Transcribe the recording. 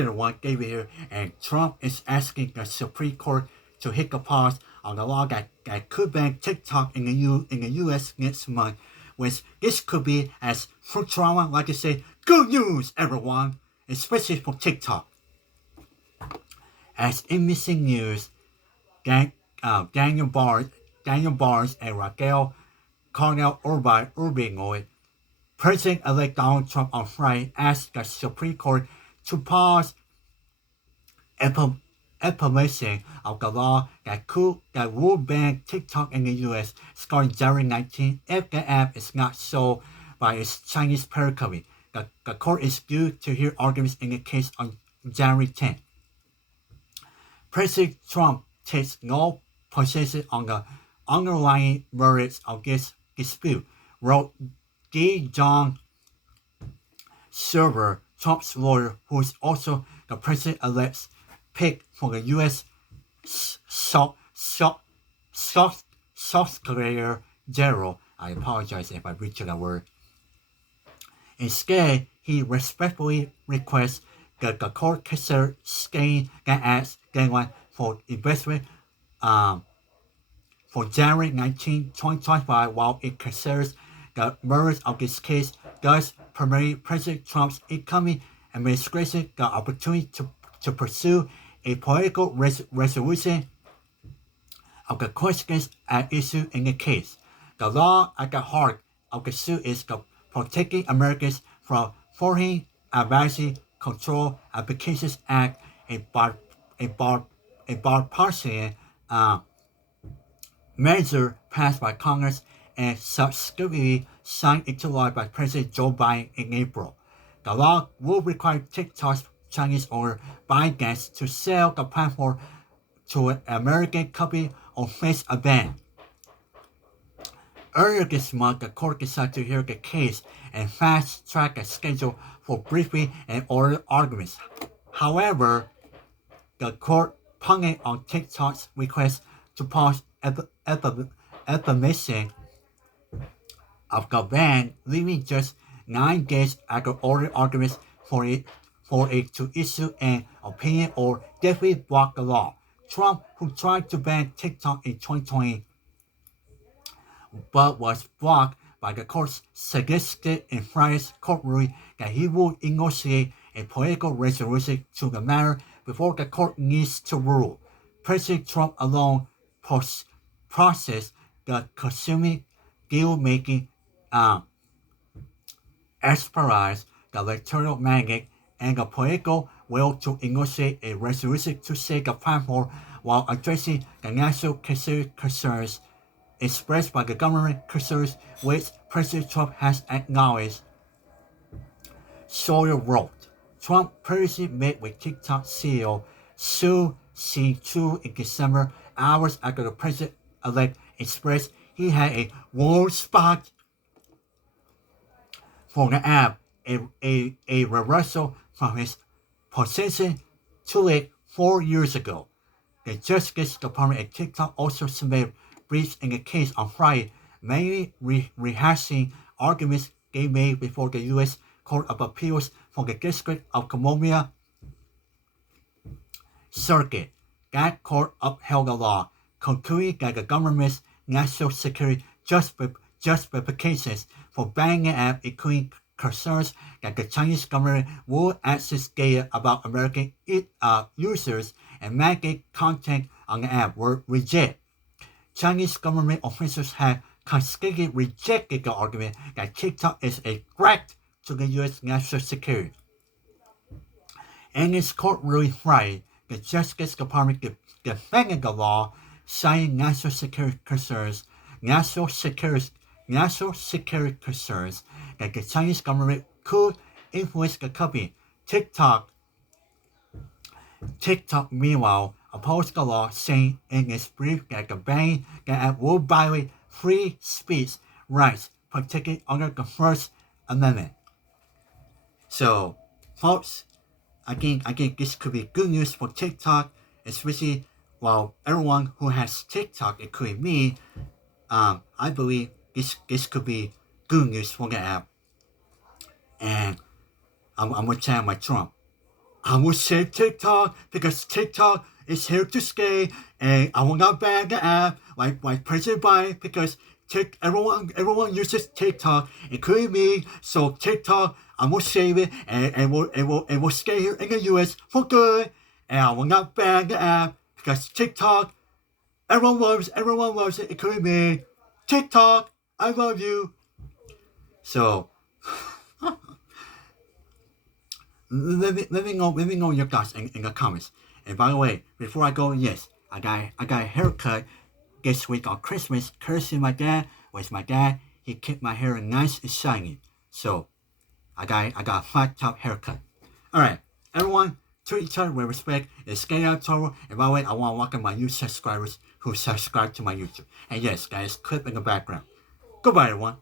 one gave it here, and Trump is asking the Supreme Court to hit a pause on the law that could ban TikTok in the U.S. next month, which this could be, as Futurama like to say, good news, everyone, especially for TikTok. As NBC News, Daniel Barnes and Raquel Cornell Urbino, President-elect Donald Trump on Friday asked the Supreme Court to pause implementation of the law that would ban TikTok in the U.S. starting January 19 if the app is not sold by its Chinese parent company. The court is due to hear arguments in the case on January 10. President Trump takes no position on the underlying merits of this dispute, wrote D. John Silver, Trump's lawyer, who is also the president-elect's pick for the U.S. Secretary General. I apologize if I butchered that word. Instead, he respectfully requests that the court consider staying the act's deadline for investment for January 19, 2025, while it considers the merits of this case, thus permitting President Trump's incoming administration the opportunity to pursue a political resolution of the questions at issue in the case. The law at the heart of the suit is the Protecting Americans from Foreign Advisory Control Applications Act, a bipartisan measure passed by Congress and subsequently signed into law by President Joe Biden in April. The law will require TikTok's Chinese owner ByteDance to sell the platform to an American company or face a ban. Earlier this month, the court decided to hear the case and fast-track a schedule for briefing and oral arguments. However, the court punted on TikTok's request to pause implementation of the ban, leaving just 9 days after oral arguments for it to issue an opinion or definitely block the law. Trump, who tried to ban TikTok in 2020, but was blocked by the court's suggested in Friday's court ruling that he would negotiate a political resolution to the matter before the court needs to rule. President Trump alone processed the consuming deal-making exercise, the electoral mandate, and the political will to negotiate a resolution to save the platform while addressing the national concerns expressed by the government concerns which President Trump has acknowledged. Sawyer wrote, Trump previously met with TikTok CEO Su Chi-Chu in December, hours after the president-elect expressed he had a warm spot for the app, a reversal from his position to it 4 years ago. The Justice Department and TikTok also submitted briefs in the case on Friday, mainly rehashing arguments they made before the U.S. Court of Appeals for the District of Columbia Circuit. That court upheld the law, concluding that the government's national security justifications for banning the app, including concerns that the Chinese government will access data about American users and mandate content on the app, were rejected. Chinese government officials have consistently rejected the argument that TikTok is a threat to the U.S. national security. In its court ruling Friday, the Justice Department defended the law, citing national security concerns that the Chinese government could influence the company. TikTok, meanwhile, opposed the law, saying in its brief that the app will violate free speech rights protected under the First Amendment. So, folks, I think this could be good news for TikTok, especially while everyone who has TikTok, including me, I believe this could be good news for the app. And I'm gonna channel my Trump. I will save TikTok because TikTok is here to stay, and I will not ban the app like President Biden because everyone uses TikTok, including me. So TikTok, I will save it and will stay here in the US for good, and I will not ban the app because TikTok, everyone loves it, including me. TikTok, I love you. So let me know your thoughts in the comments. And by the way, before I go, yes, I got a haircut this week on Christmas, courtesy my dad. With my dad, he kept my hair nice and shiny. So I got a flat top haircut. Alright, everyone, treat each other with respect and stay out trouble. And by the way, I want to welcome my new subscribers who subscribe to my YouTube. And yes, guys, clip in the background. Goodbye, everyone.